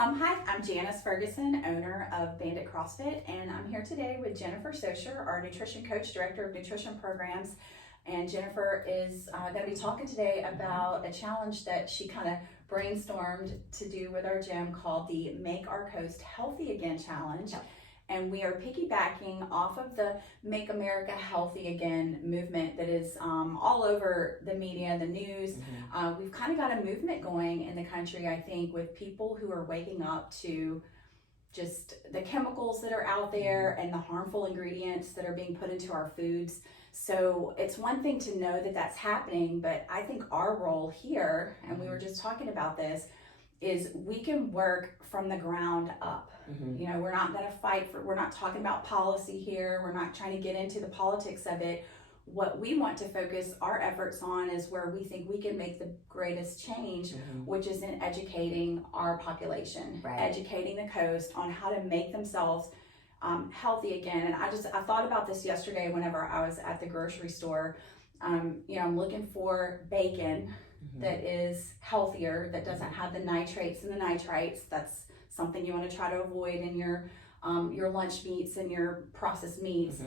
Hi, I'm Janice Ferguson, owner of Bandit CrossFit, and I'm here today with Jennifer Socher, our nutrition coach, director of nutrition programs. And Jennifer is going to be talking today about a challenge that she kind of brainstormed to do with our gym called the Make Our Coast Healthy Again Challenge. Yep. And we are piggybacking off of the Make America Healthy Again movement that is all over the media, the news. We've kind of got a movement going in the country, I think, with people who are waking up to just the chemicals that are out there and the harmful ingredients that are being put into our foods. So it's one thing to know that that's happening, but I think our role here, and we were just talking about this, is we can work from the ground up. You know, we're not going to fight for, we're not talking about policy here. We're not trying to get into the politics of it. What we want to focus our efforts on is where we think we can make the greatest change, which is in educating our population, educating the coast on how to make themselves healthy again. And I thought about this yesterday whenever I was at the grocery store. You know, I'm looking for bacon that is healthier, that doesn't have the nitrates and the nitrites. That's something you want to try to avoid in your lunch meats and your processed meats.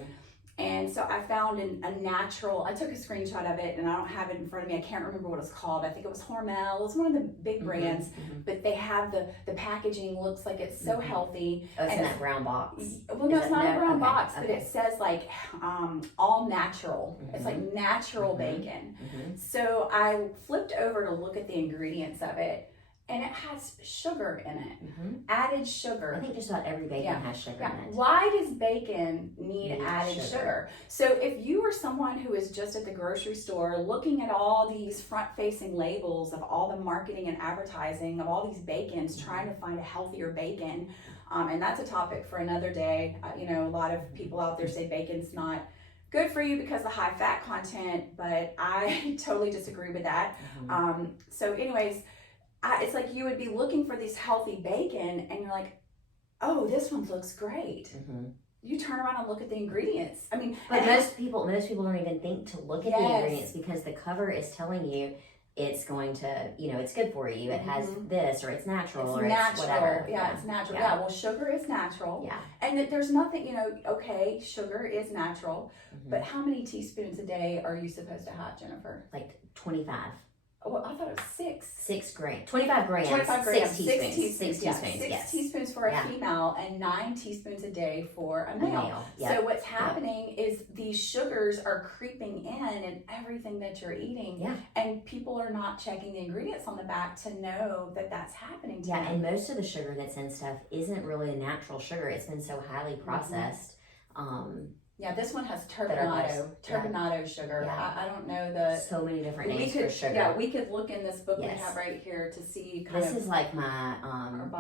And so I found a natural, I took a screenshot of it and I don't have it in front of me. I can't remember what it's called. I think it was Hormel. It's one of the big brands, but they have the packaging looks like it's so healthy. Oh, it's in that brown box. Well, no, it's not a brown box, but it says like all natural. It's like natural bacon. So I flipped over to look at the ingredients of it. And it has sugar in it, added sugar. I think just about every bacon has sugar in it. Why does bacon need added sugar? So if you are someone who is just at the grocery store looking at all these front-facing labels of all the marketing and advertising of all these bacons, trying to find a healthier bacon, and that's a topic for another day. You know, a lot of people out there say bacon's not good for you because of the high fat content, but I totally disagree with that. So anyways, it's like you would be looking for these healthy bacon and you're like, oh, this one looks great. You turn around and look at the ingredients. I mean, but most people don't even think to look at the ingredients because the cover is telling you it's going to, you know, it's good for you. It has this, or it's natural, it's whatever. Yeah, it's natural. Yeah, well, sugar is natural. Yeah. And there's nothing, you know, okay, sugar is natural, but how many teaspoons a day are you supposed to have, Jennifer? Like 25. Oh, well, I thought it was 6. 6 grams. 25 grams. 25 grams. 6 teaspoons. 6 teaspoons. 6 teaspoons. 6 teaspoons for a female and 9 teaspoons a day for a male. So what's happening is these sugars are creeping in everything that you're eating. And people are not checking the ingredients on the back to know that that's happening to them. And most of the sugar that's in stuff isn't really a natural sugar. It's been so highly processed. Yeah, this one has turbinado sugar. I don't know so many different names for sugar. Yeah, we could look in this book we have right here to see this is like my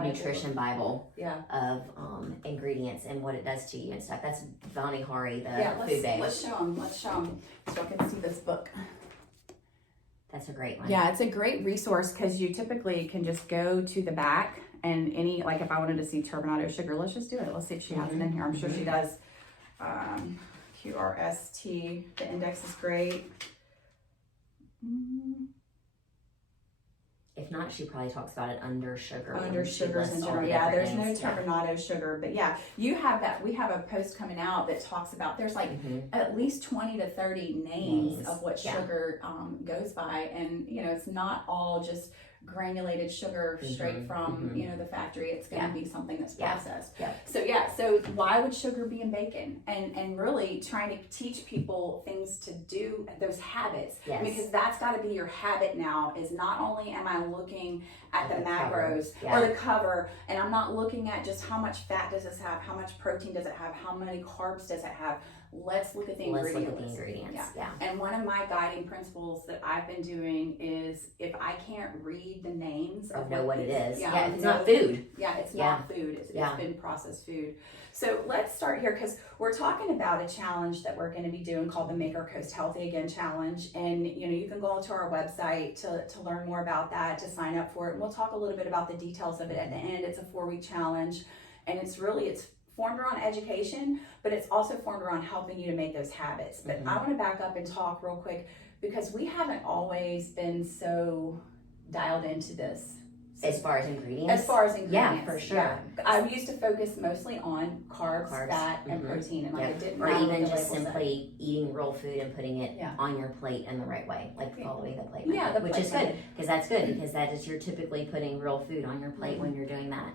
nutrition Bible of ingredients and what it does to you and stuff. That's Vani Hari, the food babe. Let's show them so I can see this book. That's a great one. Yeah, it's a great resource because you typically can just go to the back and like if I wanted to see turbinado sugar, let's just do it. Let's see if she has it in here. I'm sure she does. QRST, the index is great. If not, she probably talks about it under sugar. Under sugars in general, there's no turbinado sugar, but you have that. We have a post coming out that talks about, there's like at least 20 to 30 names of what sugar goes by, and you know, it's not all just granulated sugar straight from you know the factory. It's going to be something that's processed. So why would sugar be in bacon? And really trying to teach people things to do, those habits, because that's got to be your habit now. Is not only am I looking at the macros or the cover, and I'm not looking at just how much fat does this have, how much protein does it have, how many carbs does it have. Let's look at the ingredients. And one of my guiding principles that I've been doing is if I can't read the names of what it is. It's not food. It's not food. It's been processed food. So let's start here because we're talking about a challenge that we're going to be doing called the Make Our Coast Healthy Again Challenge. And you know, you can go to our website to learn more about that, to sign up for it. And we'll talk a little bit about the details of it at the end. It's a 4-week challenge, and it's formed around education, but it's also formed around helping you to make those habits. But I want to back up and talk real quick because we haven't always been so dialed into this As far as ingredients? As far as ingredients. Yeah, for sure. Yeah. I used to focus mostly on carbs, fat, and protein, and like I didn't or know even what the just label said. simply eating real food and putting it on your plate in the right way, like following the plate method, which is good, because that's good, because that is, you're typically putting real food on your plate when you're doing that.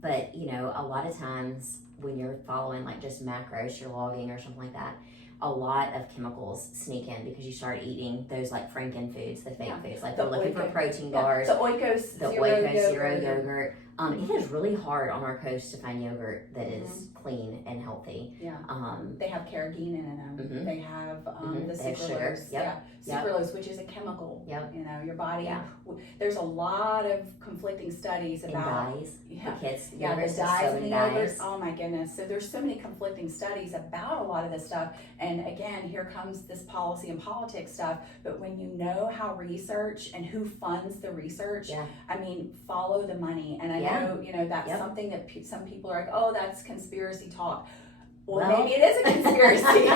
But you know, a lot of times when you're following like just macros, you're logging or something like that, a lot of chemicals sneak in because you start eating those like Franken foods, the fake foods, like they're looking for protein bars, the Oikos Zero yogurt. It is really hard on our coast to find yogurt that is clean and healthy. Yeah. They have carrageenan in them. They have the They have sucralose. sugar. Sucralose, which is a chemical. Yep. You know, your body. Yeah. There's a lot of conflicting studies about dyes. the kids. the dyes so in the dyes. yogurt. Oh my goodness. So there's so many conflicting studies about a lot of this stuff. And again, here comes this policy and politics stuff. But when you know how research and who funds the research, I mean, follow the money. And I know, you know, that's something that some people are like, oh, that's conspiracy talk. Well, maybe it is a conspiracy.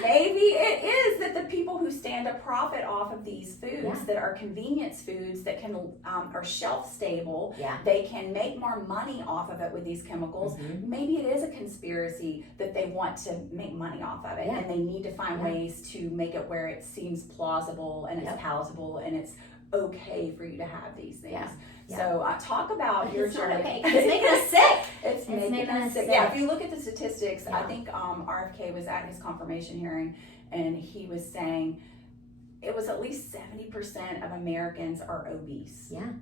Maybe it is that the people who stand to profit off of these foods that are convenience foods that can are shelf stable, they can make more money off of it with these chemicals. Maybe it is a conspiracy that they want to make money off of it, and they need to find ways to make it where it seems plausible and it's palatable and it's okay for you to have these things. So talk about your journey. Okay, it's making us sick. It's making us sick. Yeah, if you look at the statistics, I think RFK was at his confirmation hearing, and he was saying it was at least 70% of Americans are obese. Yeah.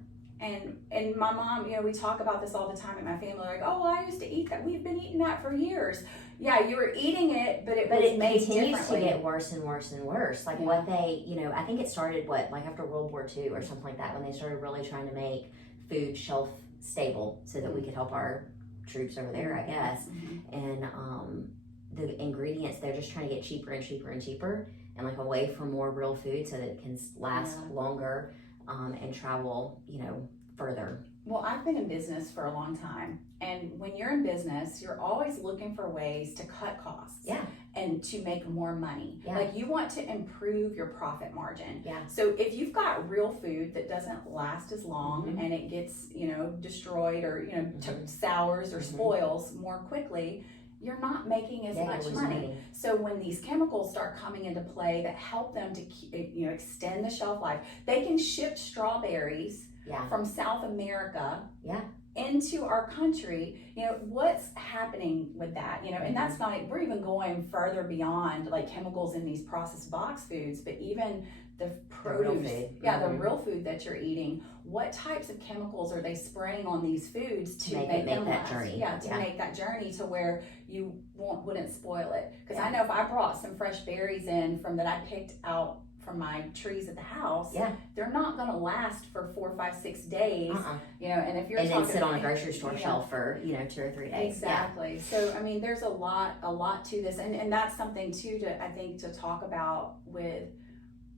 And my mom, you know, we talk about this all the time in my family. Like, oh, well, I used to eat that. We've been eating that for years. Yeah, you were eating it, but it continues to get worse and worse and worse. Like what they, you know, I think it started like after World War II or something like that, when they started really trying to make food shelf stable so that we could help our troops over there, I guess. And the ingredients, they're just trying to get cheaper and cheaper and cheaper, and like away from more real food so that it can last longer and travel, you know, further. Well, I've been in business for a long time, and when you're in business, you're always looking for ways to cut costs and to make more money. Like you want to improve your profit margin. So if you've got real food that doesn't last as long and it gets, you know, destroyed or, you know, sours or spoils more quickly, you're not making as much money. So when these chemicals start coming into play that help them to, you know, extend the shelf life, they can ship strawberries from South America into our country. You know, what's happening with that? You know, and that's not, we're even going further beyond like chemicals in these processed box foods, but even the produce, the real food that you're eating. What types of chemicals are they spraying on these foods to make them that last? journey? Make that journey to where you wouldn't spoil it. Because I know if I brought some fresh berries in from that I picked out from my trees at the house, they're not going to last for 4, 5, 6 days. You know, and if you're then sit on a grocery store shelf for, you know, 2 or 3 days. Exactly. So I mean, there's a lot to this, and that's something too to I think to talk about with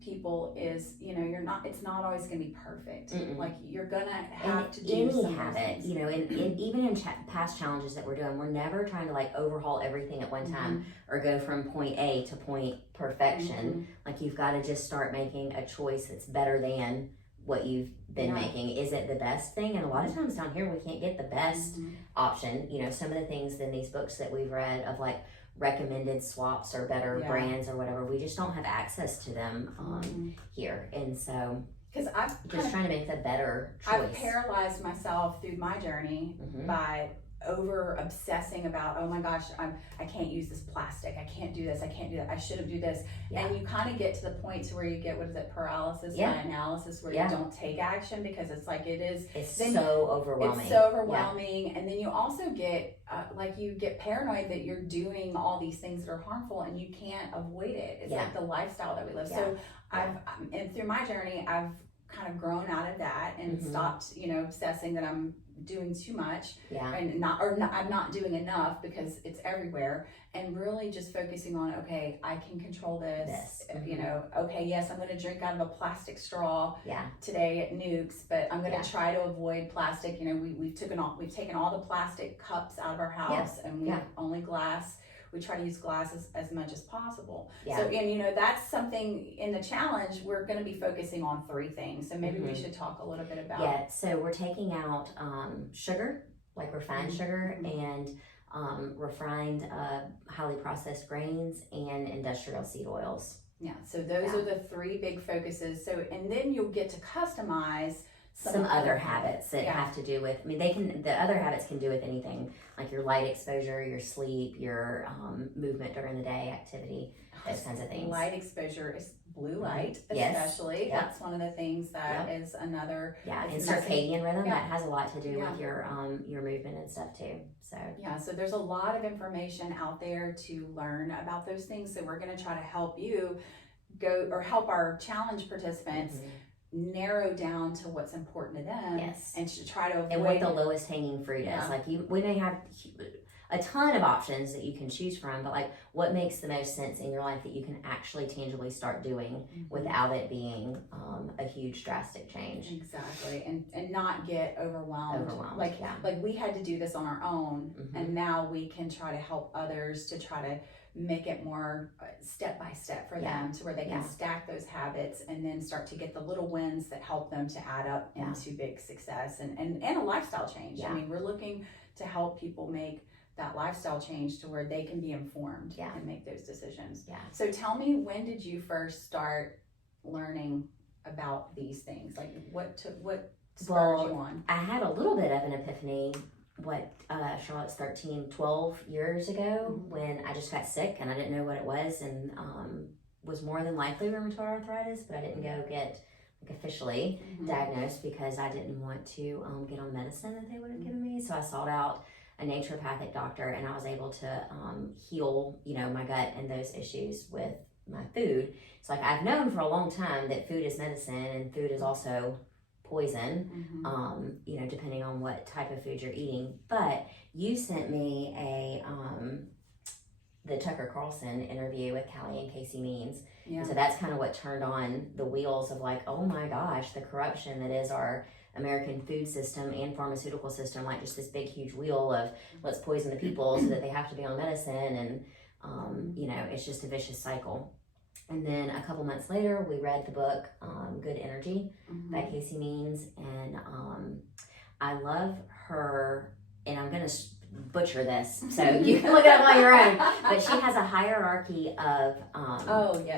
people is, you know, it's not always going to be perfect. Like you're gonna have to do any habit, you know, and even in past challenges that we're doing, we're never trying to like overhaul everything at one time or go from point A to point perfection. Like you've got to just start making a choice that's better than what you've been making. Is it the best thing? And a lot of times down here we can't get the best option. You know, some of the things in these books that we've read of like recommended swaps or better brands or whatever, we just don't have access to them here. And so because I've just trying to make the better choice. I've paralyzed myself through my journey by over obsessing about, oh my gosh, I can't use this plastic, I can't do this, I can't do that, I shouldn't do this. And you kind of get to the point to where you get, what is it, paralysis by analysis, where you don't take action because it's like it's so overwhelming. It's so overwhelming. And then you also get you get paranoid that you're doing all these things that are harmful and you can't avoid it. It's like the lifestyle that we live. So and through my journey, I've kind of grown out of that and stopped, you know, obsessing that I'm doing too much and I'm not doing enough because it's everywhere, and really just focusing on, okay, I can control this. You know, okay, yes, I'm going to drink out of a plastic straw today at Nukes, but I'm going to try to avoid plastic. You know, we've taken all the plastic cups out of our house and we only glass. we try to use glasses as much as possible. Yeah. So, and you know, that's something in the challenge, we're going to be focusing on 3 things. So maybe we should talk a little bit about. Yeah, so we're taking out sugar, like refined sugar, and refined highly processed grains and industrial seed oils. Yeah, so those are the 3 big focuses. So, and then you'll get to customize some other habits that have to do with, I mean, the other habits can do with anything, like your light exposure, your sleep, your movement during the day, activity, those kinds of things. Light exposure is blue light, Yes. especially. Yep. That's one of the things that is another. Yeah, and it's circadian rhythm, Yeah. that has a lot to do Yeah. with your movement and stuff too. So Yeah, so there's a lot of information out there to learn about those things. So we're going to try to help you help our challenge participants narrow down to what's important to them. Yes. And to try to avoid. And what the lowest hanging fruit Yeah. is. Like we may have a ton of options that you can choose from, but like what makes the most sense in your life that you can actually tangibly start doing without it being a huge drastic change. Exactly, and not get overwhelmed. Like we had to do this on our own, and now we can try to help others to try to make it more step by step for them, to where they can stack those habits and then start to get the little wins that help them to add up into big success and a lifestyle change. I mean, we're looking to help people make that lifestyle change to where they can be informed and make those decisions. Yeah. So tell me, when did you first start learning about these things? Like what spurred you on? I had a little bit of an epiphany, Charlotte's 12 years ago, when I just got sick and I didn't know what it was, and was more than likely rheumatoid arthritis, but I didn't go get officially diagnosed because I didn't want to get on medicine that they would have given me. So I sought out a naturopathic doctor, and I was able to heal, my gut and those issues with my food. So like I've known for a long time that food is medicine and food is also poison, depending on what type of food you're eating. But you sent me the Tucker Carlson interview with Callie and Casey Means. Yeah. So that's kind of what turned on the wheels of like, oh my gosh, the corruption that is our American food system and pharmaceutical system, like just this big huge wheel of let's poison the people so that they have to be on medicine, and it's just a vicious cycle. And then a couple months later, we read the book Good Energy by Casey Means, and I love her, and I'm gonna butcher this, so you can look it up on your own, but she has a hierarchy of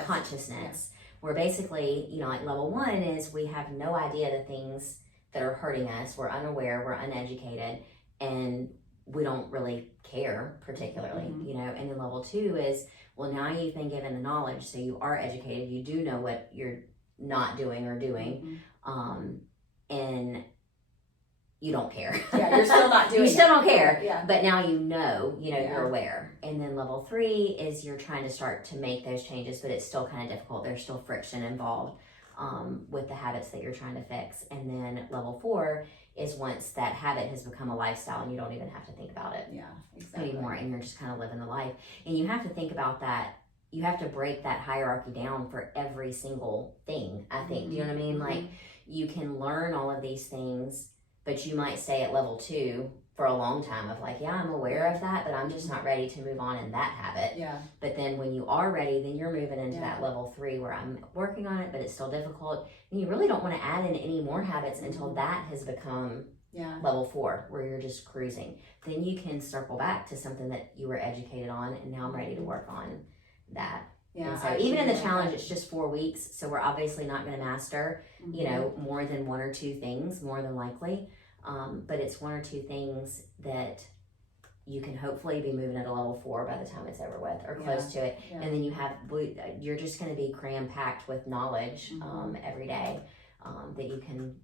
consciousness, where basically, like level 1 is we have no idea the things that are hurting us, we're unaware, we're uneducated, and we don't really care particularly, and then level 2 is, well, now you've been given the knowledge, so you are educated, you do know what you're not doing or doing, and you don't care. Yeah, you're still not doing You still don't care, yeah. But now you're aware. And then level 3 is you're trying to start to make those changes, but it's still kind of difficult. There's still friction involved with the habits that you're trying to fix. And then level 4 is once that habit has become a lifestyle and you don't even have to think about it anymore, and you're just kind of living the life. And you have to think about that. You have to break that hierarchy down for every single thing, I think. Do you know what I mean? Like, you can learn all of these things, but you might stay at level 2 for a long time of like, I'm aware of that, but I'm just not ready to move on in that habit. Yeah. But then when you are ready, then you're moving into that level 3 where I'm working on it, but it's still difficult. And you really don't want to add in any more habits until that has become level 4, where you're just cruising. Then you can circle back to something that you were educated on, and now I'm ready to work on that. Yeah. And so even in the challenge, it's just 4 weeks. So we're obviously not going to master, more than 1 or 2 things, more than likely. But it's 1 or 2 things that you can hopefully be moving at a level 4 by the time it's over with, or close to it. Yeah. And then you're just going to be cram-packed with knowledge every day that you can,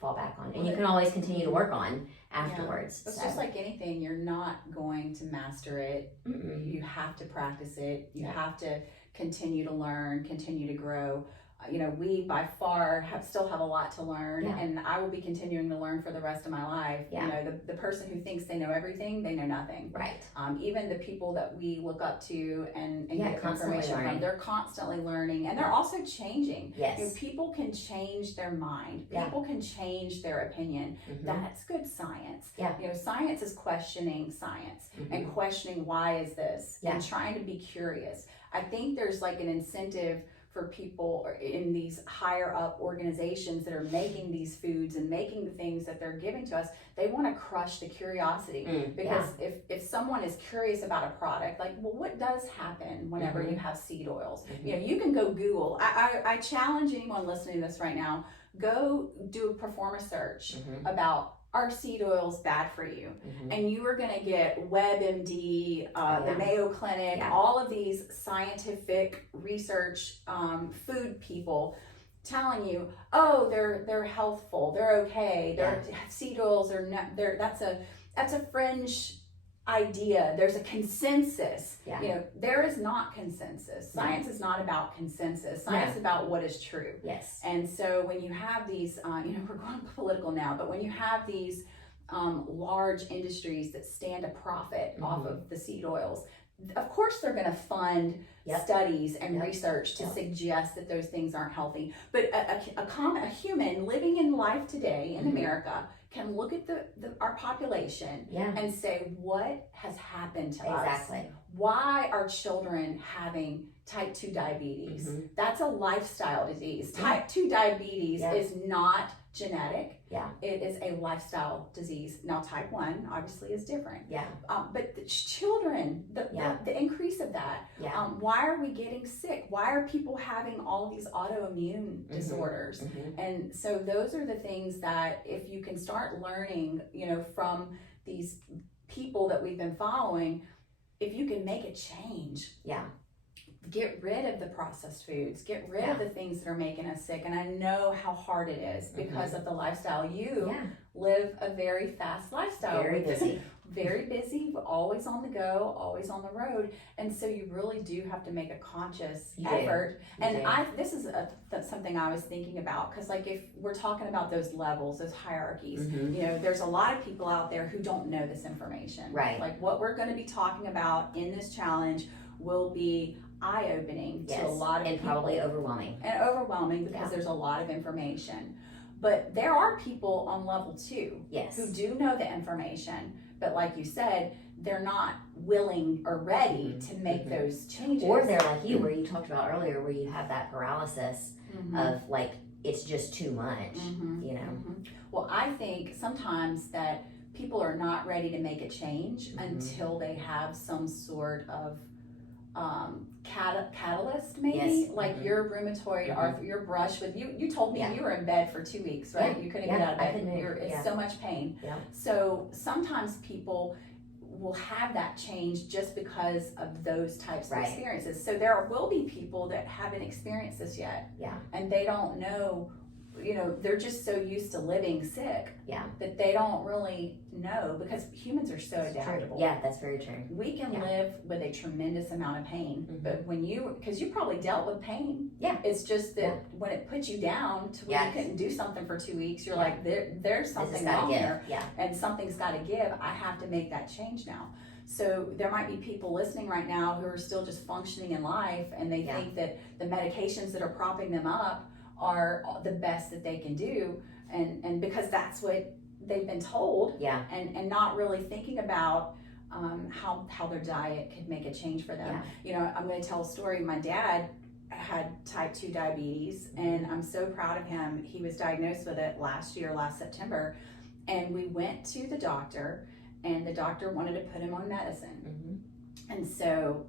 fall back on. And you can always continue to work on afterwards. It's just like anything, you're not going to master it. You have to practice it. You have to continue to learn, continue to grow. we by far still have a lot to learn, Yeah. and I will be continuing to learn for the rest of my life. Yeah. The person who thinks they know everything, they know nothing. Right. Even the people that we look up to and Yeah, get constantly information from, learning. they're constantly learning, and they're also changing. Yes. People can change their mind. Yeah. People can change their opinion. Mhm. That's good science. Yeah. Science is questioning science Mhm. and questioning why is this, Yeah. and trying to be curious. I think there's like an incentive for people in these higher up organizations that are making these foods and making the things that they're giving to us. They want to crush the curiosity, because if someone is curious about a product, like, well, what does happen whenever you have seed oils? You can go Google. I challenge anyone listening to this right now, go do perform a search about, are seed oils bad for you? And you are going to get WebMD, the Mayo Clinic, all of these scientific research food people telling you, oh, they're healthful, they're okay, their seed oils are not, that's a fringe idea. There's a consensus. There is not consensus. Science is not about consensus. Science is about what is true. Yes. And so when you have these, we're going political now, but when you have these large industries that stand to profit off of the seed oils, of course they're going to fund studies and research to suggest that those things aren't healthy. But a human living in life today in America can look at our population and say, what has happened to us? Exactly. Why are children having type 2 diabetes? That's a lifestyle disease. Type 2 diabetes is not genetic. It is a lifestyle disease. Now, type 1 obviously is different. But the children, the increase of that, why are we getting sick? Why are people having all these autoimmune disorders? And so those are the things that if you can start learning, from these people that we've been following, if you can make a change. Get rid of the processed foods, get rid of the things that are making us sick. And I know how hard it is because of the lifestyle. You live a very fast lifestyle. Very busy. Very busy, always on the go, always on the road. And so you really do have to make a conscious effort. This is that's something I was thinking about, because like if we're talking about those levels, those hierarchies, there's a lot of people out there who don't know this information. Right. Like what we're going to be talking about in this challenge will be eye-opening to a lot of people. Probably overwhelming. And overwhelming because there's a lot of information. But there are people on level 2 who do know the information, but like you said, they're not willing or ready to make those changes. Or they're like you, where you talked about earlier, where you have that paralysis of like, it's just too much, Well, I think sometimes that people are not ready to make a change until they have some sort of catalyst, maybe your rheumatoid arthritis, your brush with you told me you were in bed for 2 weeks, right? You couldn't get out of bed. It's so much pain. So sometimes people will have that change just because of those types of experiences. So there will be people that haven't experienced this yet, and they don't know. They're just so used to living sick that they don't really know, because humans are so adaptable. Yeah, that's very true. We can live with a tremendous amount of pain, but because you probably dealt with pain. It's just that when it puts you down to where you couldn't do something for 2 weeks, you're like, there's something wrong here, and something's got to give. I have to make that change now. So there might be people listening right now who are still just functioning in life, and they think that the medications that are propping them up are the best that they can do, and because that's what they've been told, and not really thinking about how their diet could make a change for them. I'm going to tell a story. My dad had type 2 diabetes, and I'm so proud of him. He was diagnosed with it last September, and we went to the doctor, and the doctor wanted to put him on medicine. And so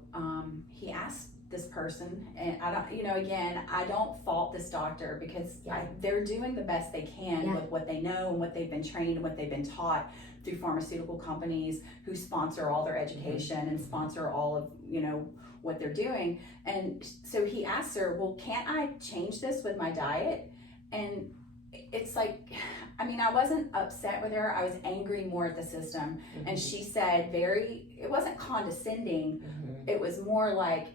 he asked this person, and I don't fault this doctor, because they're doing the best they can with what they know and what they've been trained and what they've been taught through pharmaceutical companies who sponsor all their education and sponsor all of what they're doing. And so he asked her, well, can't I change this with my diet? And it's like, I wasn't upset with her. I was angry more at the system. And she said it wasn't condescending. It was more like,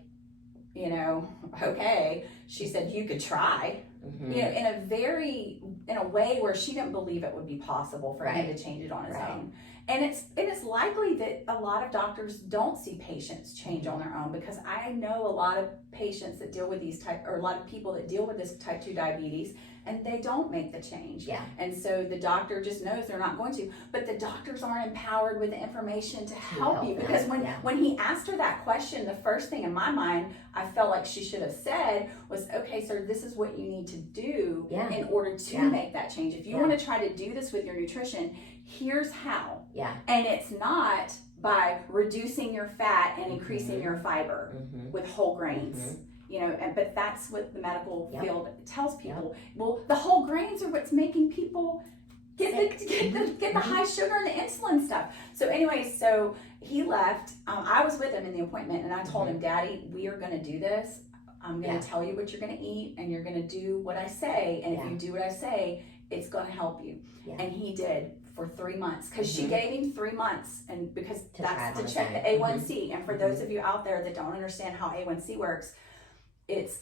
okay. She said, you could try, Mm-hmm. in a way where she didn't believe it would be possible for him Right. to change it on his Right. own. And it's likely that a lot of doctors don't see patients change on their own, because I know a lot of patients that deal with a lot of people that deal with this type 2 diabetes, and they don't make the change. Yeah. And so the doctor just knows they're not going to, but the doctors aren't empowered with the information to help you. them. Because Yeah. when he asked her that question, the first thing in my mind I felt like she should have said was, okay, sir, this is what you need to do Yeah. in order to Yeah. make that change. If you Yeah. want to try to do this with your nutrition, here's how. Yeah. And it's not by reducing your fat and increasing your fiber Mm-hmm. with whole grains. But that's what the medical Yep. field tells people. Well, the whole grains are what's making people get the high sugar and the insulin stuff. So anyway, so he left. I was with him in the appointment, and I told him, Daddy, we are going to do this. I'm going to tell you what you're going to eat, and you're going to do what I say. And if you do what I say, it's going to help you. Yeah. And he did for 3 months, because she gave him 3 months, and because To try that's it on to his check own. the A1C. And for those of you out there that don't understand how A1C works, it's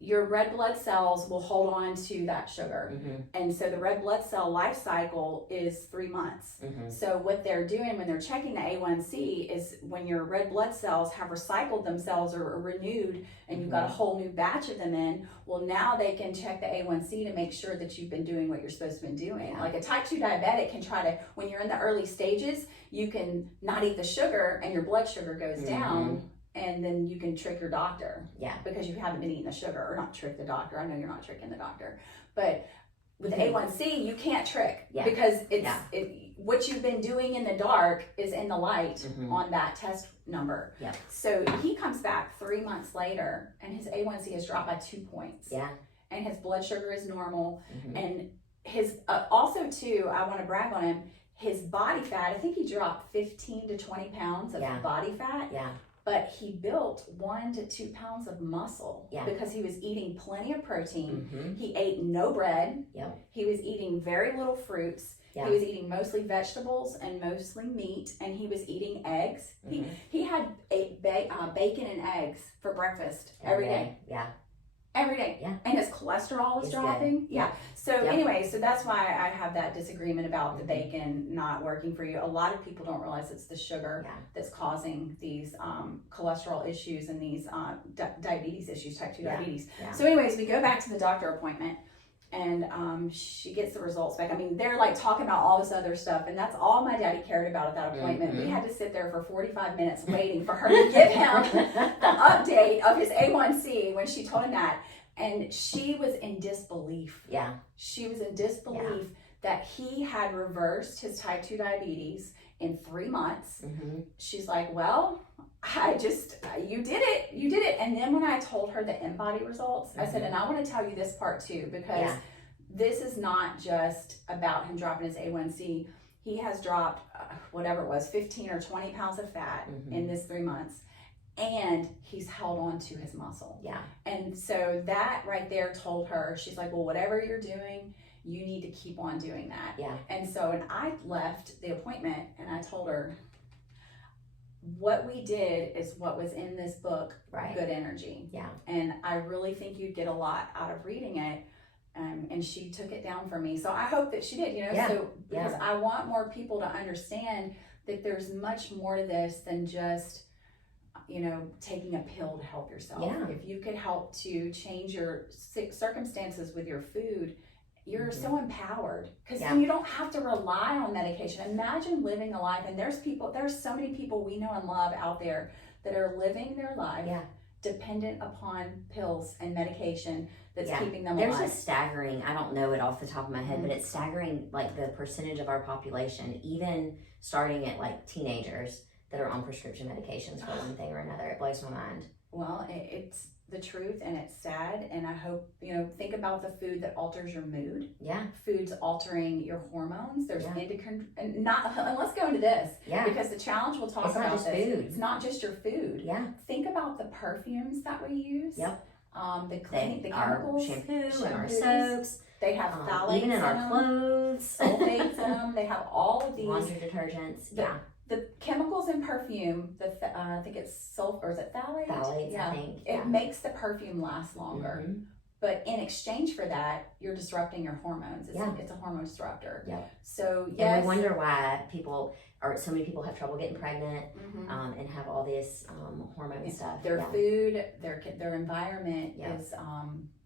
your red blood cells will hold on to that sugar. Mm-hmm. And so the red blood cell life cycle is 3 months. Mm-hmm. So what they're doing when they're checking the A1C is when your red blood cells have recycled themselves or are renewed, and you've got a whole new batch of them in, well, now they can check the A1C to make sure that you've been doing what you're supposed to be doing. Yeah. Like a type 2 diabetic can try to, when you're in the early stages, you can not eat the sugar and your blood sugar goes down, and then you can trick your doctor. Yeah. Because you haven't been eating the sugar, or not trick the doctor. I know you're not tricking the doctor, but with the A1C, you can't trick, Yeah. because Yeah. what you've been doing in the dark is in the light Mhm. on that test number. Yeah. So he comes back 3 months later, and his A1C has dropped by 2 points. Yeah. And his blood sugar is normal. Mm-hmm. And his, also too, I want to brag on him, his body fat, I think he dropped 15 to 20 pounds of Yeah. body fat. Yeah. But he built 1 to 2 pounds of muscle, Yeah. because he was eating plenty of protein. Mm-hmm. He ate no bread. Yep. He was eating very little fruits. Yeah. He was eating mostly vegetables and mostly meat, and he was eating eggs. Mhm. He had bacon and eggs for breakfast every day. Yeah. Every day. Yeah. And his cholesterol is It's dropping. good. Yeah. So Yeah. anyway, so that's why I have that disagreement about the bacon not working for you. A lot of people don't realize it's the sugar Yeah. that's causing these cholesterol issues and these diabetes issues, type 2 Yeah. diabetes. Yeah. So anyways, we go back to the doctor appointment, and she gets the results back. I mean, they're like talking about all this other stuff, and that's all my daddy cared about at that appointment. We had to sit there for 45 minutes waiting for her to give him the update of his A1C when she told him that. And she was in disbelief. Yeah. She was in disbelief that he had reversed his type 2 diabetes in 3 months. Mm-hmm. She's like, well, you did it. And then when I told her the InBody results, I said, and I want to tell you this part too, because this is not just about him dropping his A1C. He has dropped, whatever it was, 15 or 20 pounds of fat in this 3 months. And he's held on to his muscle. Yeah. And so that right there told her, she's like, well, whatever you're doing, you need to keep on doing that. Yeah. And so, and I left the appointment, and I told her, what we did is what was in this book, Right. Good Energy. Yeah. And I really think you'd get a lot out of reading it. And she took it down for me. So I hope that she did, Yeah. so because I want more people to understand that there's much more to this than just, taking a pill to help yourself. Yeah. If you could help to change your circumstances with your food, you're so empowered, because then you don't have to rely on medication. Imagine living a life, and there's so many people we know and love out there that are living their life dependent upon pills and medication that's keeping them alive. There's a staggering, I don't know it off the top of my head, but it's staggering, like the percentage of our population, even starting at like teenagers, that are on prescription medications for one thing or another. It blows my mind. Well, it's the truth, and it's sad, and I hope, think about the food that alters your mood. Yeah. Food's altering your hormones. There's Yeah. endocrine, and let's go into this. Yeah. Because the challenge we'll talk It's not about just this. food. It's not just your food. Yeah. Think about the perfumes that we use. Yep. the cleaning, the Our chemicals, shampoo and our shampoos. soaps, They have phthalates even in our them, clothes, sulfates in them. They have all of these. laundry detergents. Yeah, The chemicals in perfume, I think it's sulfur, or is it phthalate? phthalates. Yeah. I think. It makes the perfume last longer. Mhm. But in exchange for that, you're disrupting your hormones. It's, Yeah. it's a hormone disruptor. Yep. So, And yes. we wonder why so many people have trouble getting pregnant, Mhm. and have all this hormone stuff. Their Yeah. food, their environment Yeah.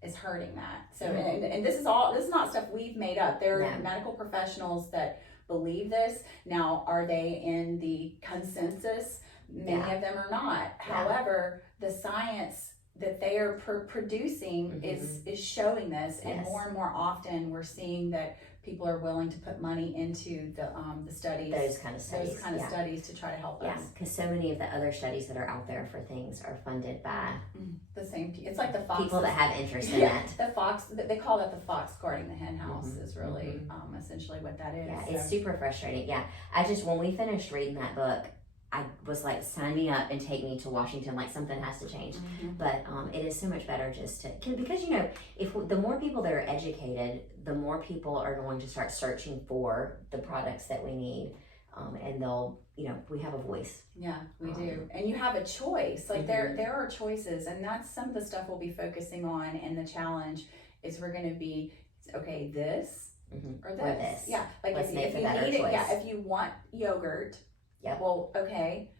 is hurting that. So, Yeah. and this is not stuff we've made up. There are No. medical professionals that believe this. Now, are they in the consensus? Many Yeah. of them are not. However, the science that they are producing is showing this, and Yes. more and more often we're seeing that people are willing to put money into the studies, Those kind of studies. Yeah. studies to try to help Yeah, us. because so many of the other studies that are out there for things are funded by The same. It's like the foxes. people that have interest in Yeah, it. the fox. They call that the fox guarding the hen house. Mhm, Is really essentially what that is. Yeah, So- it's super frustrating. Yeah, when we finished reading that book, I was like, sign me up and take me to Washington. Like, something has to change. Mhm. But it is so much better just to, because if the more people that are educated, the more people are going to start searching for the products that we need, and they'll, we have a voice. Yeah, we do. And you have a choice. Like there are choices, and that's some of the stuff we'll be focusing on in the challenge. Is we're going to be okay, this or this. Or this. Yeah, like Let's if make you the better need it, choice. yeah, if you want yogurt. Yep. Well, okay,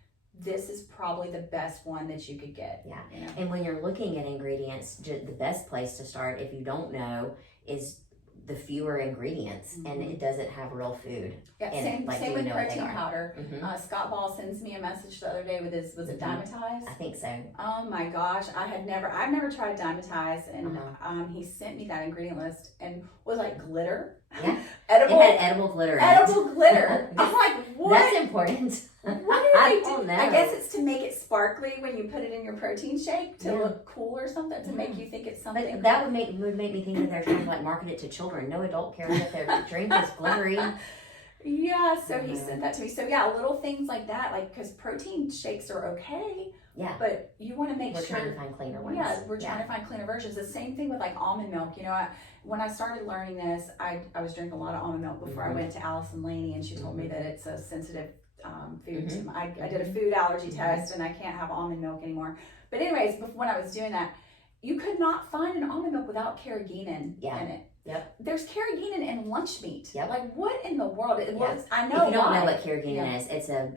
this is probably the best one that you could get. Yeah. You know? And when you're looking at ingredients, the best place to start, if you don't know, is the fewer ingredients, and it doesn't have real food. Yeah, And, same do we with know what they protein are? powder. Scott Ball sends me a message the other day with his, was it Dymatize? I think so. Oh my gosh, I've never tried Dymatize, and he sent me that ingredient list and was like glitter. Yeah. Edible. It had edible glitter in it. Edible glitter. I'm like, what? That's important. What did I they don't do? know. I guess it's to make it sparkly when you put it in your protein shake to Yeah. look cool or something, to make you think it's something. But that would make me think that they're trying to like market it to children. No adult cares if their drink is glittery. Yeah, so he sent that to me. So yeah, little things like that, like because protein shakes are okay. Yeah. But you want to make We're sure. trying to find cleaner ones. Yeah, we're trying to find cleaner versions. The same thing with like almond milk. When I started learning this, I was drinking a lot of almond milk before I went to Allison Laney, and she told me that it's a sensitive food. I did a food allergy test, and I can't have almond milk anymore. But anyways, when I was doing that, you could not find an almond milk without carrageenan in it. Yep. There's carrageenan in lunch meat. Yep. Like what in the world? I know. If you don't why. know what carrageenan is,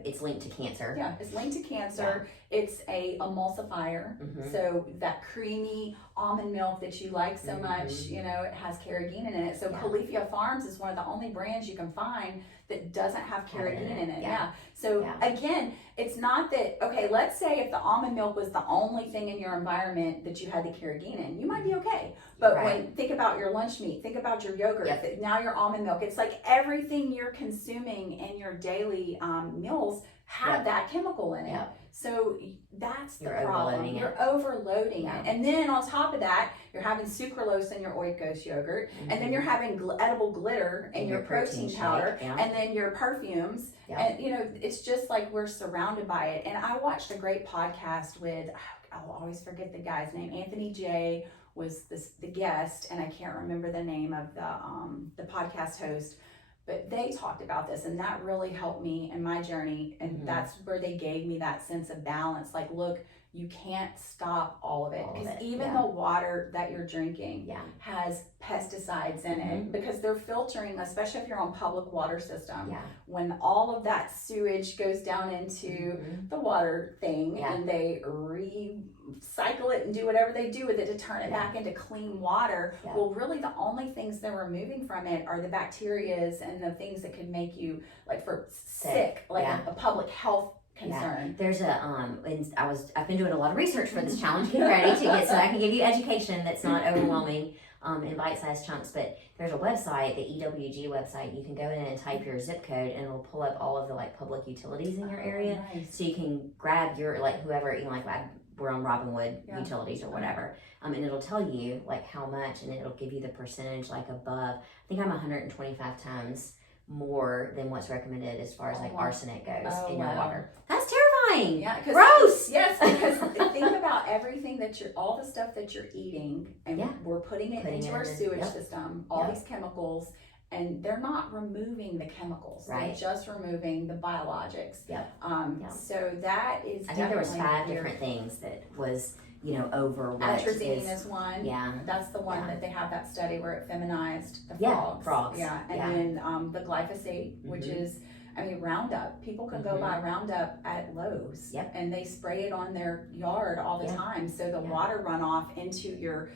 it's linked to cancer. Yeah, it's linked to cancer. It's a emulsifier. So that creamy almond milk that you like so much, it has carrageenan in it. So Califia Farms is one of the only brands you can find that doesn't have carrageenan in it. Yeah. So again, it's not that, okay, let's say if the almond milk was the only thing in your environment that you had the carrageenan, you might be okay. But when think about your lunch meat, think about your yogurt, now your almond milk, it's like everything you're consuming in your daily meals have that chemical in it. So that's the problem. You're overloading it. And then on top of that, you're having sucralose in your Oikos yogurt, and then you're having edible glitter in your protein powder, and then your perfumes. And it's just like we're surrounded by it. And I watched a great podcast with, I'll always forget the guy's name, Anthony J was the guest, and I can't remember the name of the podcast host. But they talked about this, and that really helped me in my journey. And that's where they gave me that sense of balance. Like, look, you can't stop all of it. Because even the water that you're drinking has pesticides in it. Because they're filtering, especially if you're on public water system. When all of that sewage goes down into the water thing, and they recycle it and do whatever they do with it to turn it back into clean water. Well, really the only things they're removing from it are the bacterias and the things that could make you sick, like a public health concern. There's and I've been doing a lot of research for this challenge, getting ready to get, so I can give you education that's not overwhelming in bite-sized chunks. But there's a website, the EWG website. You can go in and type your zip code, and it'll pull up all of the public utilities in your area. Nice. So you can grab your whoever we're on Robinwood Utilities or whatever, and it'll tell you how much, and it'll give you the percentage above. I think I'm 125 times more than what's recommended as far as arsenic goes in your water. That's terrifying. dying. Yeah, Gross. Yes, because think about everything that all the stuff that you're eating, and we're putting it into our sewage system, all these chemicals, and they're not removing the chemicals. They're just removing the biologics. So that is. I think there was 5 different things that was, over what atrazine is one. Yeah. That's the one that they have that study where it feminized the frogs. Yeah, and then the glyphosate, which is, Roundup. People can go buy Roundup at Lowe's, and they spray it on their yard all the time. So the water runoff into your,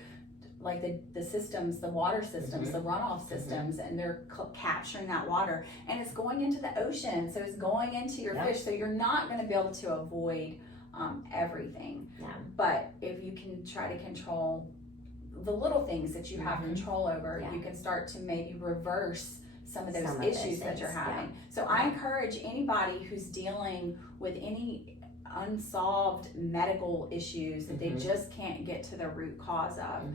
like the systems, the water systems, the runoff systems, and they're capturing that water, and it's going into the ocean. So it's going into your fish. So you're not going to be able to avoid everything. But if you can try to control the little things that you have control over, you can start to maybe reverse some of those issues that you're having. So I encourage anybody who's dealing with any unsolved medical issues that they just can't get to the root cause of,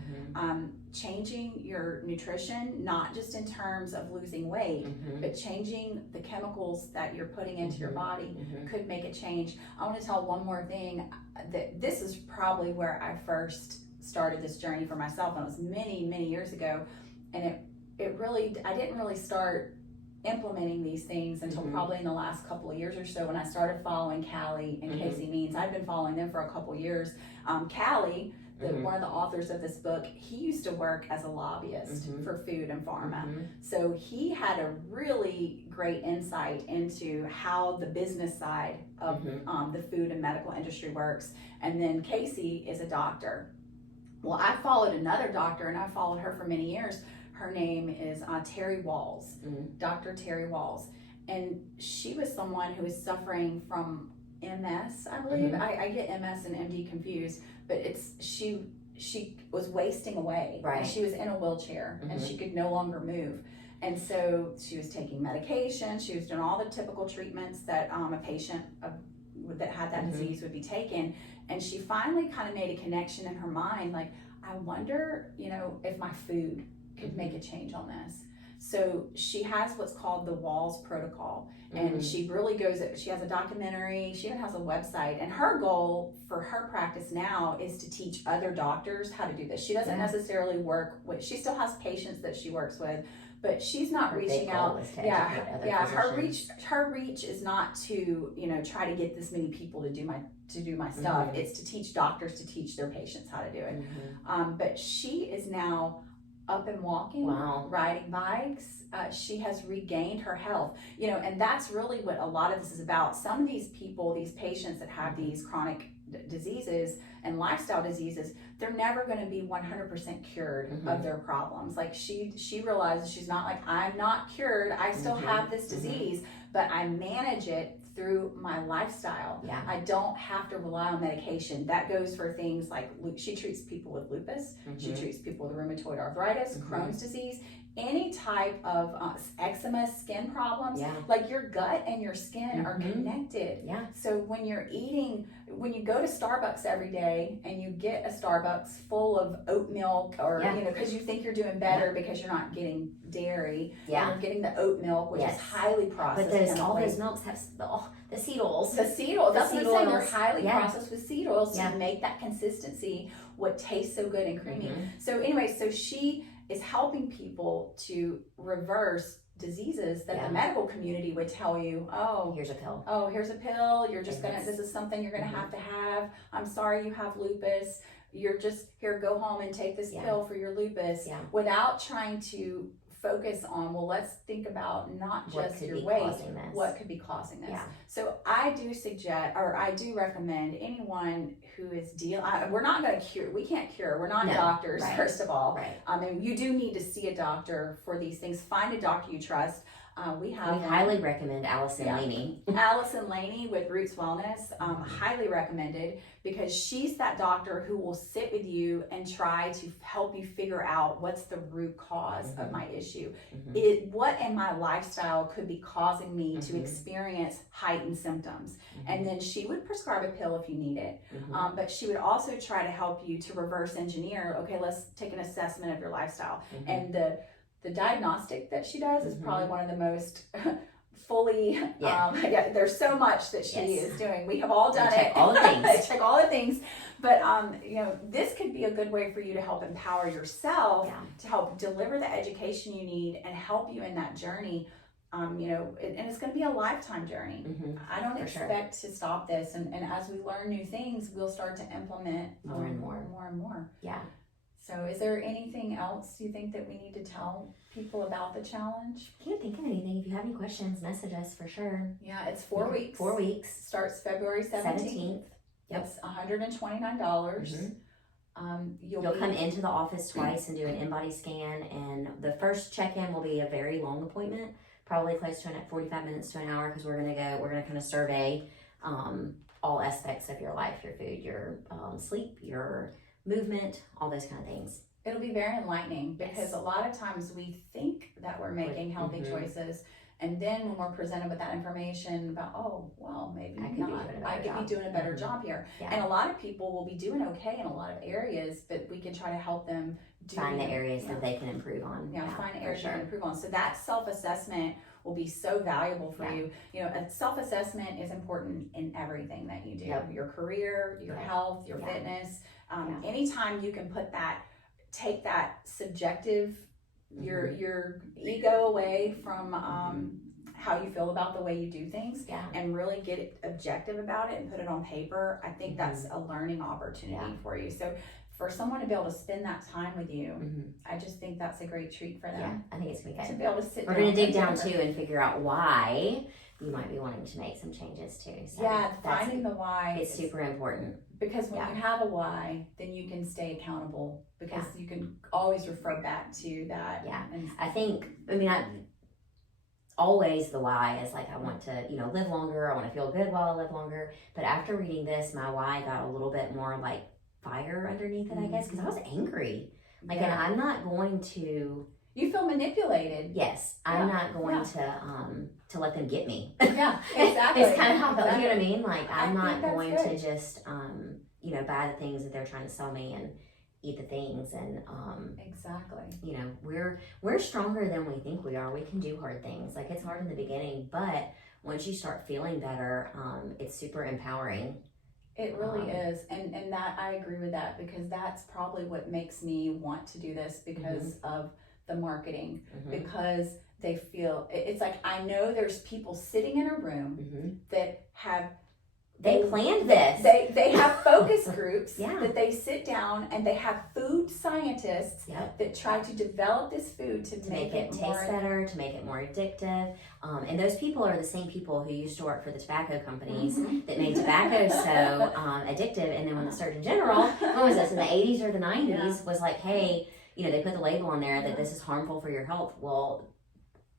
changing your nutrition, not just in terms of losing weight, but changing the chemicals that you're putting into your body could make a change. I want to tell one more thing, that this is probably where I first started this journey for myself, and it was many years ago, and it really, I didn't really start implementing these things until probably in the last couple of years or so, when I started following Callie and Casey Means. I've been following them for a couple of years. Callie, one of the authors of this book, he used to work as a lobbyist for food and pharma. So he had a really great insight into how the business side of the food and medical industry works. And then Casey is a doctor. Well, I followed another doctor, and I followed her for many years. Her name is Terry Walls, Dr. Terry Walls. And she was someone who was suffering from MS, I believe. I get MS and MD confused, but she was wasting away. Right. She was in a wheelchair, and she could no longer move. And so she was taking medication. She was doing all the typical treatments that a patient that had that disease would be taking. And she finally kind of made a connection in her mind, like, I wonder, if my food could make a change on this. So she has what's called the Walls Protocol, and she really she has a documentary, she even has a website, and her goal for her practice now is to teach other doctors how to do this. She doesn't necessarily work with, she still has patients that she works with, but she's not reaching out. Her reach is not to, try to get this many people to do my stuff. It's to teach doctors to teach their patients how to do it. But she is now up and walking, riding bikes. She has regained her health, and that's really what a lot of this is about. Some of these people, these patients that have these chronic diseases and lifestyle diseases, they're never going to be 100% cured of their problems. Like she realizes, she's not like, I'm not cured, I still have this disease, but I manage it through my lifestyle. I don't have to rely on medication. That goes for things like, she treats people with lupus, she treats people with rheumatoid arthritis, Crohn's disease, any type of eczema, skin problems. Like your gut and your skin are connected. So when you're eating, when you go to Starbucks every day and you get a Starbucks full of oat milk, or because you think you're doing better because you're not getting dairy, and you're getting the oat milk, which is highly processed. But all those milks have the seed oils. That's what I'm saying. They're highly processed with seed oils to make that consistency, what tastes so good and creamy. So anyway, so she is helping people to reverse diseases that the medical community would tell you, here's a pill. Here's a pill. You're just this is something you're gonna have to have. I'm sorry you have lupus. You're just here, go home and take this pill for your lupus, without trying to focus on, well, let's think about not just your weight, what could be causing this. So I do suggest, or I do recommend, anyone who is we're not going to cure, we can't cure, we're not doctors, first of all. And you do need to see a doctor for these things. Find a doctor you trust. We highly recommend Allison Laney. Allison Laney with Roots Wellness, highly recommended, because she's that doctor who will sit with you and try to help you figure out what's the root cause of my issue. What in my lifestyle could be causing me to experience heightened symptoms. And then she would prescribe a pill if you need it. But she would also try to help you to reverse engineer, okay, let's take an assessment of your lifestyle. And the diagnostic that she does is probably one of the most fully, there's so much that she is doing. We have all done it. Check all the things. Check all the things. But, this could be a good way for you to help empower yourself, to help deliver the education you need and help you in that journey. And it's going to be a lifetime journey. I don't expect to stop this. And as we learn new things, we'll start to implement more and more. Yeah. So is there anything else you think that we need to tell people about the challenge? Can't think of anything. If you have any questions, message us for sure. Yeah, it's 4 weeks. 4 weeks. Starts February 17th. Yep. It's $129. You'll come into the office twice and do an in-body scan, and the first check-in will be a very long appointment, probably close to 45 minutes to an hour, because we're gonna kind of survey all aspects of your life, your food, your sleep, your movement, all those kind of things. It'll be very enlightening, because a lot of times we think that we're making healthy choices, and then when we're presented with that information about, maybe I could be doing a better job here. Yeah. And a lot of people will be doing okay in a lot of areas, but we can try to help them find the areas that they can improve on. Find areas they can improve on. So that self-assessment will be so valuable for you. A self-assessment is important in everything that you do. Your career, your health, your fitness. Anytime you can take that subjective, your ego away from how you feel about the way you do things, and really get it objective about it and put it on paper, I think that's a learning opportunity for you. So for someone to be able to spend that time with you, I just think that's a great treat for them. Yeah, I think it's gonna be good. To be able to sit We're gonna dig down too and figure out why you might be wanting to make some changes too. So finding the why is super important. Because when you have a why, then you can stay accountable, because you can always refer back to that. Yeah, always the why is like, I want to, live longer. I want to feel good while I live longer. But after reading this, my why got a little bit more like fire underneath it, I guess, because I was angry. And I'm not going to. You feel manipulated. Yes, I'm not going to let them get me. Yeah, exactly. It's kind of how I felt. You know what I mean? Like, I'm not going to just buy the things that they're trying to sell me and eat the things. And exactly. We're stronger than we think we are. We can do hard things. Like, it's hard in the beginning, but once you start feeling better, it's super empowering. It really is. And that, I agree with that, because that's probably what makes me want to do this, because of the marketing, because they feel it's like, I know there's people sitting in a room that have planned this. They have focus groups that they sit down, and they have food scientists that try to develop this food to make it taste better, to make it more addictive. And those people are the same people who used to work for the tobacco companies that made tobacco so addictive. And then when the Surgeon General, when was this, in the 80s or the 90s, was like, hey, they put the label on there that this is harmful for your health. Well,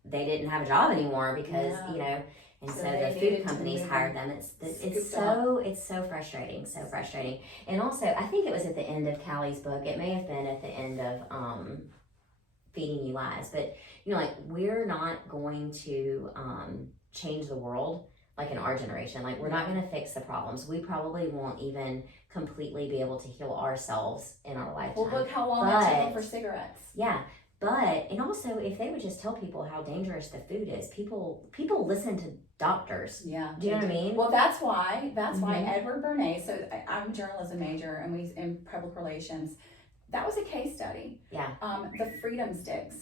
they didn't have a job anymore because, and so the food companies hired them. It's so frustrating, so frustrating. And also, I think it was at the end of Callie's book. It may have been at the end of Feeding You Lies. But, we're not going to change the world like in our generation. Like, we're not going to fix the problems. We probably won't even completely be able to heal ourselves in our lifetime. Well, look how long it took for cigarettes. Yeah. But, and also, if they would just tell people how dangerous the food is, people listen to doctors. Yeah. Do you know what I mean? Well, that's why Edward Bernays, so I'm a journalism major, and we in public relations. That was a case study. Yeah. The freedom sticks.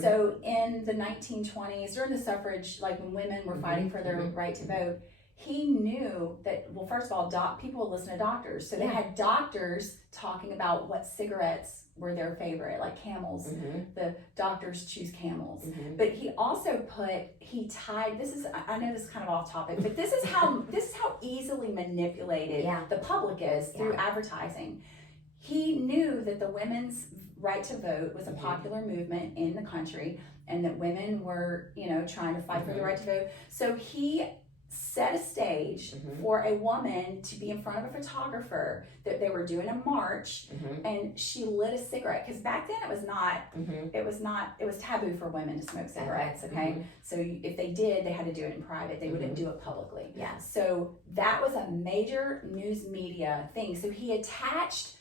So in the 1920s, during the suffrage, like when women were fighting for their right to vote, he knew that, well, first of all, people would listen to doctors. So they had doctors talking about what cigarettes were their favorite, like Camels. The doctors choose Camels. But he also tied, I know this is kind of off topic, but this is how easily manipulated the public is through advertising. He knew that the women's right to vote was a popular movement in the country, and that women were, trying to fight for the right to vote. So he set a stage for a woman to be in front of a photographer, that they were doing a march, and she lit a cigarette, because back then it was taboo for women to smoke cigarettes. Okay. So if they did, they had to do it in private. They wouldn't do it publicly. Yeah. So that was a major news media thing. So he attached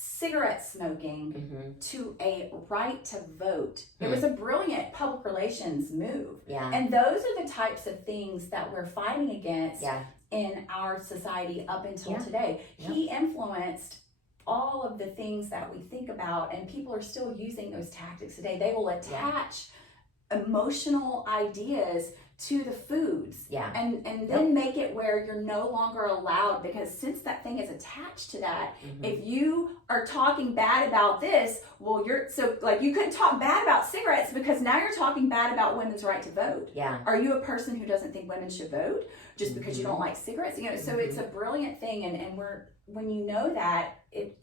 cigarette smoking Mm-hmm. to a right to vote. It Hmm. was a brilliant public relations move. Yeah. And those are the types of things that we're fighting against Yeah. in our society up until Yeah. today. Yep. He influenced all of the things that we think about, and people are still using those tactics today. They will attach emotional ideas to the foods Yeah. and then make it where you're no longer allowed, because since that thing is attached to that, Mm-hmm. if you are talking bad about this, well, you're so like you couldn't talk bad about cigarettes because now you're talking bad about women's right to vote. Yeah. Are you a person who doesn't think women should vote just because you Mhm. don't like cigarettes? You know, so it's a brilliant thing, and when you know that, it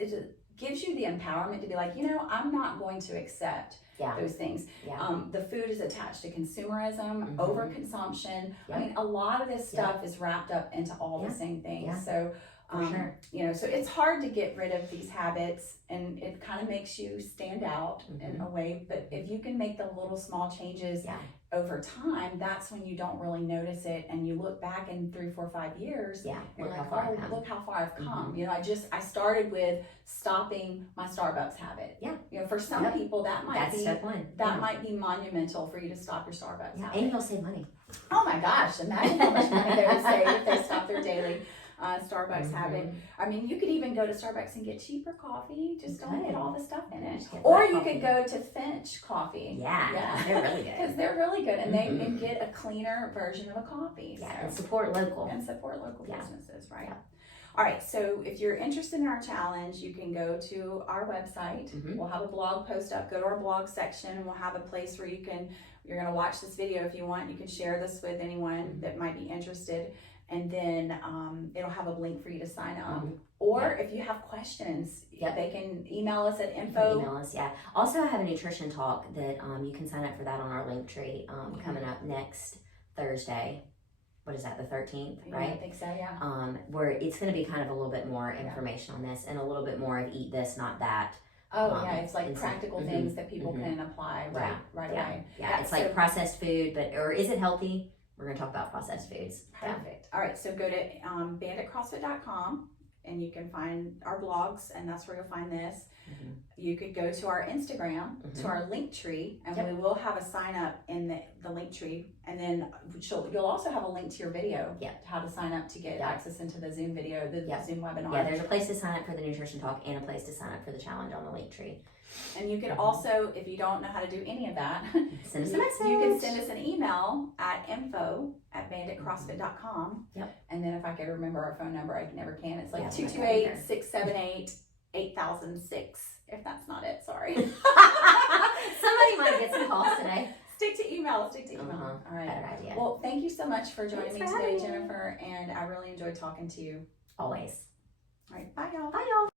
gives you the empowerment to be like, you know, I'm not going to accept Yeah. those things. Yeah. The food is attached to consumerism, Mhm. overconsumption. Yep. I mean, a lot of this stuff is wrapped up into all Yeah. the same things. Yeah. So, For sure. you know, so it's hard to get rid of these habits, and it kind of makes you stand out in a way. But if you can make the little small changes Yeah. over time, that's when you don't really notice it, and you look back in 3, 4, 5 years. Yeah. You're Look like, how far I've oh, come. look how far I've come. Mhm. You know, I started with stopping my Starbucks habit. Yeah. You know, for some Yep. people that might That's be step one. that might be monumental for you to stop your Starbucks Yeah. habit. And you'll save money. Oh my gosh, imagine how much money they would save if they stopped their daily Starbucks habit. Mhm. I mean, you could even go to Starbucks and get cheaper coffee. Just don't Okay. get all the stuff in it. Just get Or black you coffee. could go to Finch Coffee. Yeah. They're really Because good. they're really good, and they Mhm. and get a cleaner version of a coffee. Yeah. so. And support local. And support local Yeah. businesses, right? Yeah. All right, so if you're interested in our challenge, you can go to our website. Mhm. We'll have a blog post up. Go to our blog section, and we'll have a place where you're going to watch this video if you want. You can share this with anyone Mhm. that might be interested, and then it'll have a link for you to sign up. Mhm. Or Yeah. if you have questions, Yep. they can email us at You can info. email us, yeah. Also, I have a nutrition talk that you can sign up for that on our link tree coming up next Thursday. What is that, the 13th, Yeah, I right? think so, yeah. Where it's going to be kind of a little bit more information on this and a little bit more of eat this, not that. Oh, yeah, it's like it's- practical mhm, things that people mhm. can apply right Yeah. away. Yeah, it's like so- processed food, or is it healthy? We're going to talk about processed foods. Yeah. Perfect. All right, so go to banditcrossfit.com and you can find our blogs, and that's where you'll find this. Mhm. You could go to our Instagram, to Mhm. our link tree, and Yep. we will have a sign up in the link tree, and then you'll also have a link to your video, Yep. how to sign up to get Yep. access into the Zoom video, the Yep. Zoom webinar. Yeah, there's a place to sign up for the nutrition talk and a place to sign up for the challenge on the link tree. And you can Mhm. also, if you don't know how to do any of that, Send us a you message. can send us an email at info@banditcrossfit.com. Yep. And then if I could remember our phone number, I never can. It's like Yeah, 228-678-8006. If that's not it, sorry. Somebody might get some calls today. Stick to email. All right. Better idea. Well, thank you so much for joining Thanks me for today, having me. Jennifer. And I really enjoyed talking to you. Always. All right. Bye, y'all. Bye, y'all.